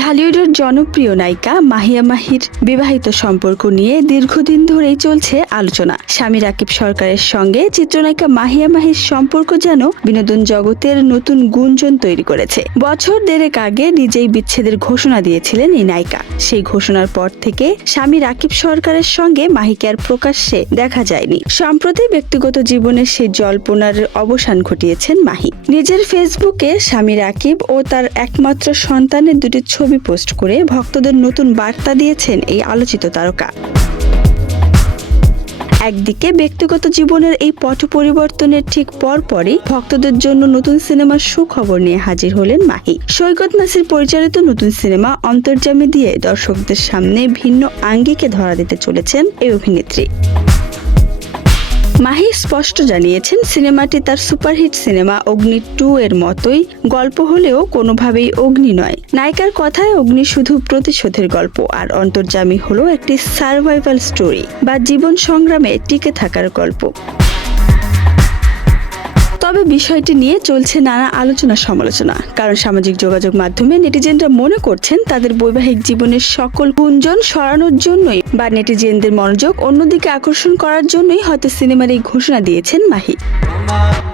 ঢালিউডের জনপ্রিয় নায়িকা মাহিয়া মাহির বিবাহিত সম্পর্ক নিয়ে দীর্ঘদিন ধরেই চলছে আলোচনা। স্বামী রাকিব সরকারের সঙ্গে চিত্রনায়িকা মাহিয়া মাহির সম্পর্ক যেন বিনোদন জগতের নতুন গুঞ্জন তৈরি করেছে। বছর দেড়েক আগে নিজেই বিচ্ছেদের ঘোষণা দিয়েছিলেন এই নায়িকা। সেই ঘোষণার পর থেকে স্বামী রাকিব সরকারের সঙ্গে মাহিকে আর প্রকাশ্যে দেখা যায়নি। সম্প্রতি ব্যক্তিগত জীবনের সেই জল্পনার অবসান ঘটিয়েছেন মাহি। নিজের ফেসবুকে স্বামী রাকিব ও তার একমাত্র সন্তানের দুটি ছবি পোস্ট করে ভক্তদের নতুন বার্তা দিয়েছেন এই আলোচিত তারকা। একদিকে ব্যক্তিগত জীবনের এই পট পরিবর্তনের ঠিক পরপরই ভক্তদের জন্য নতুন সিনেমার সুখবর নিয়ে হাজির হলেন মাহি। সৈকত নাসির পরিচালিত নতুন সিনেমা অন্তর্যামী দিয়ে দর্শকদের সামনে ভিন্ন আঙ্গিকে ধরা দিতে চলেছেন এই অভিনেত্রী। মাহি স্পষ্ট জানিয়েছেন, সিনেমাটি তার সুপারহিট সিনেমা অগ্নি 2 এর মতোই গল্প হলেও কোনোভাবেই অগ্নি নয়। নায়িকার কথায় অগ্নি শুধু প্রতিশোধের গল্প, আর অন্তর্যামী হলো একটি সার্ভাইভাল স্টোরি বা জীবন সংগ্রামে টিকে থাকার গল্প। তবে বিষয়টি নিয়ে চলছে নানা আলোচনা সমালোচনা, কারণ সামাজিক যোগাযোগ মাধ্যমে নেটিজেনরা মনে করছেন তাদের বৈবাহিক জীবনের সকল গুঞ্জন সরানোর জন্যই বা নেটিজেনদের মনোযোগ অন্যদিকে আকর্ষণ করার জন্যই হয়তো সিনেমার এই ঘোষণা দিয়েছেন মাহি।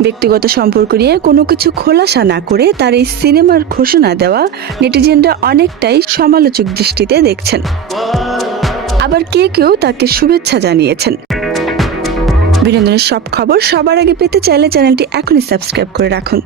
ব্যক্তিগত সম্পর্ক নিয়ে কোনো কিছু খোলাসা না করে তার এই সিনেমার ঘোষণা দেওয়া নেটিজেনরা অনেকটাই সমালোচক দৃষ্টিতে দেখছেন। আবার কেউ তাকে শুভেচ্ছা জানিয়েছেন। বিনোদনের সব খবর সবার আগে পেতে চাইলে চ্যানেলটি এখনই সাবস্ক্রাইব করে রাখুন।